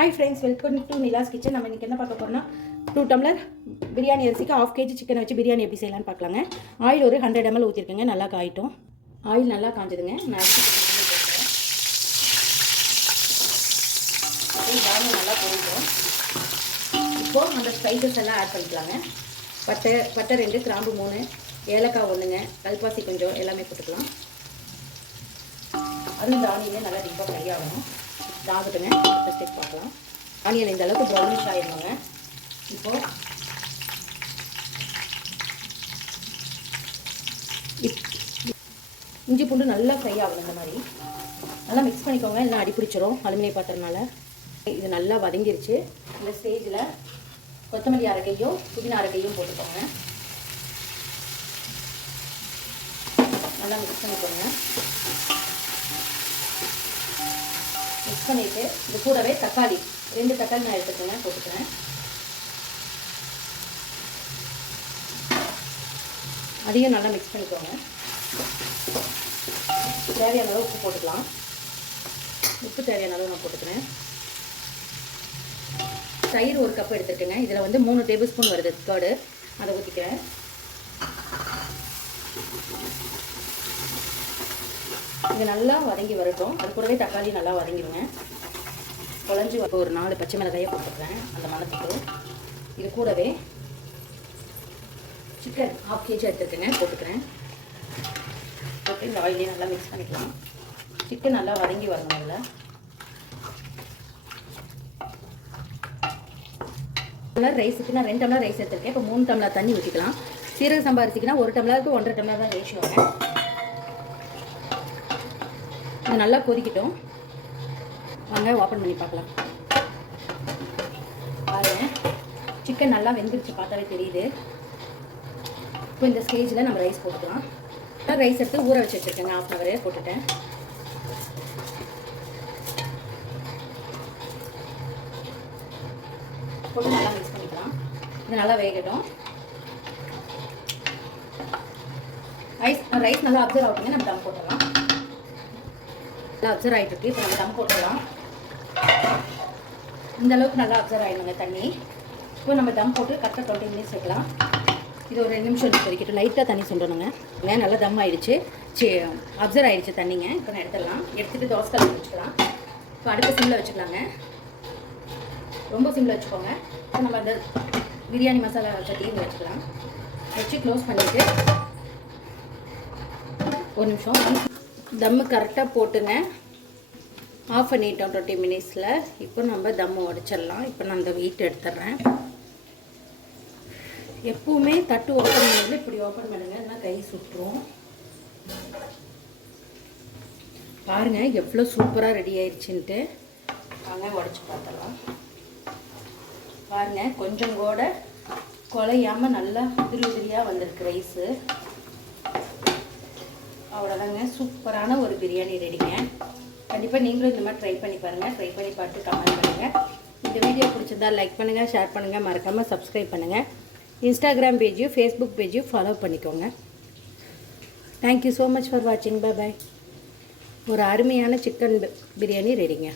Hi friends, welcome to Nila's kitchen. நம்ம இன்றைக்கி என்ன பார்க்க போகிறோம்னா 2 டம்ளர் பிரியாணி அரிசிக்கு 1/2 kg சிக்கனை வச்சு பிரியாணி எப்படி செய்யலான்னு பார்க்கலாங்க. ஆயில் ஒரு 100 ml ஊற்றிருக்கேங்க. நல்லா காயிட்டும். ஆயில் நல்லா காஞ்சதுங்க. நான் அரிசி நல்லா போயிட்டோம். இப்போது அந்த ஸ்பைசஸ் எல்லாம் ஆட் பண்ணிக்கலாங்க. பட்டை 2, கிராம்பு 3, ஏலக்காய் 1ங்க, கல்பாசி கொஞ்சம் எல்லாமே போட்டுக்கலாம். அதுவும் இந்த ஆனியனே நல்லா டீப்பாக ஃப்ரை ஆகணும். ஆகட்டுங்க. அடுத்த ஸ்டெப் பார்க்கலாம். ஆனியன் இந்த அளவுக்கு ப்ரௌனிஷ் ஆகிடுங்க. இப்போது இஞ்சி பூண்டு நல்லா ஃப்ரை ஆகணும். இந்த மாதிரி நல்லா மிக்ஸ் பண்ணிக்கோங்க, இல்லைனா அடி பிடிச்சிரும் அலுமினிய பாத்திரனால. இது நல்லா வதங்கிருச்சு. இந்த ஸ்டேஜில் கொத்தமல்லி அரைக்கையும் புதினா அரைக்கையும் போட்டுக்கோங்க. நல்லா மிக்ஸ் பண்ணிக்கோங்க. மிக்ஸ் பண்ணிவிட்டு இது கூடவே தக்காளி 2 தக்காளி நான் எடுத்துக்கோங்க, போட்டுக்கிறேன். அதையும் நல்லா மிக்ஸ் பண்ணிக்கோங்க. தேவையான அளவு உப்பு போட்டுக்கலாம். உப்பு தேவையான அளவு நான் போட்டுக்கிறேன். தயிர் 1 கப் எடுத்துருக்கேங்க. இதில் வந்து 3 டேபிள் ஸ்பூன் வருது கர்டு, அதை ஊற்றிக்கிறேன். இது நல்லா வதங்கி வரட்டும். அது கூடவே தக்காளி நல்லா வதங்கிடுங்க. குழஞ்சி ஒரு 4 பச்சை மிளகாயை போட்டுக்கிறேன் அந்த மணத்துக்கு. இது கூடவே சிக்கன் 1/2 kg எடுத்துருக்கேங்க, போட்டுக்கிறேன். போட்டு இந்த ஆயிலையும் நல்லா மிக்ஸ் பண்ணிக்கலாம். சிக்கன் நல்லா வதங்கி வரணும். அதில் ரைஸுக்கு நான் 2 டம்ளர் ரைஸ் எடுத்துருக்கேன். இப்போ 3 டம்ளர் தண்ணி ஊற்றிக்கலாம். சீரக சம்பா அரிசிக்குனா 1 டம்ளருக்கு 1.5 டம்ளர் தான் ரேஷியோங்க. இது நல்லா கொதிக்கட்டும். வாங்க ஓப்பன் பண்ணி பார்க்கலாம். பாருங்க, சிக்கன் நல்லா வெந்துருச்சு, பார்த்தாவே தெரியுது. இப்போ இந்த ஸ்டேஜில் நம்ம ரைஸ் போட்டுக்கலாம். ரைஸ் எடுத்து ஊற வச்சு வச்சுருக்கேங்க. 1/2 hour போட்டுட்டேன். போட்டு நல்லா மிக்ஸ் பண்ணிக்கலாம். இது நல்லா வேகட்டும். ரைஸ் நல்லா அப்சர்வ் ஆகுங்க. நம்ம தம் போட்டுடலாம். நல்லா அப்சர்வ் ஆகிட்டு இருக்கு. இப்போ நம்ம தம் போட்டுடலாம். இந்த அளவுக்கு நல்லா அப்சர்வ் ஆகிடுங்க தண்ணி. இப்போ நம்ம தம் போட்டு கரெக்டாக 20 minutes வைக்கலாம். இது ஒரு 2 நிமிஷம் கொதிக்கட்டும். லைட்டாக தண்ணி சொல்லணுங்க. நல்லா தம் ஆகிடுச்சு. அப்சர்வ் ஆகிடுச்சு தண்ணிங்க. இப்போ நான் எடுத்துடலாம். எடுத்துகிட்டு தோசை கல்லில் வச்சுக்கலாம். இப்போ அடுப்பு சிம்மில் வச்சுக்கலாங்க. ரொம்ப சிம்மில் வச்சுக்கோங்க. இப்போ நம்ம அந்த பிரியாணி மசாலா சட்டி இங்கே வச்சுக்கலாம். வச்சு க்ளோஸ் பண்ணிவிட்டு 1 நிமிஷம் தம்மு கரெக்டாக போட்டுங்க. ஆஃப் பண்ணிட்டோம் 20 minutesல. இப்போ நம்ம தம்மு உடைச்சிடலாம். இப்போ நான் அந்த வெயிட் எடுத்துடுறேன். எப்பவுமே தட்டு ஓப்பன் பண்ணி இப்படி ஓப்பன் பண்ணுங்க, இல்லைனா கை சுட்டுரும். பாருங்கள் எவ்வளோ சூப்பராக ரெடி ஆயிடுச்சுன்ட்டு. வாங்க உடச்சி பார்த்துடலாம். பாருங்கள் கொஞ்சம் கூட குலையாமல் நல்லா உதிரியாக வந்திருக்கு ரைஸு. அவ்வளோதாங்க, சூப்பரான ஒரு பிரியாணி ரெடிங்க. கண்டிப்பாக நீங்களும் இந்த மாதிரி ட்ரை பண்ணி பாருங்கள். ட்ரை பண்ணி பார்த்து கமெண்ட் பண்ணுங்கள். இந்த வீடியோ பிடிச்சிருந்தா லைக் பண்ணுங்கள், ஷேர் பண்ணுங்கள், மறக்காமல் சப்ஸ்கிரைப் பண்ணுங்கள். இன்ஸ்டாகிராம் பேஜையும் ஃபேஸ்புக் பேஜையும் ஃபாலோ பண்ணிக்கோங்க. தேங்க்யூ ஸோ மச் ஃபார் வாட்சிங். Bye bye. ஒரு அருமையான சிக்கன் பிரியாணி ரெடிங்க.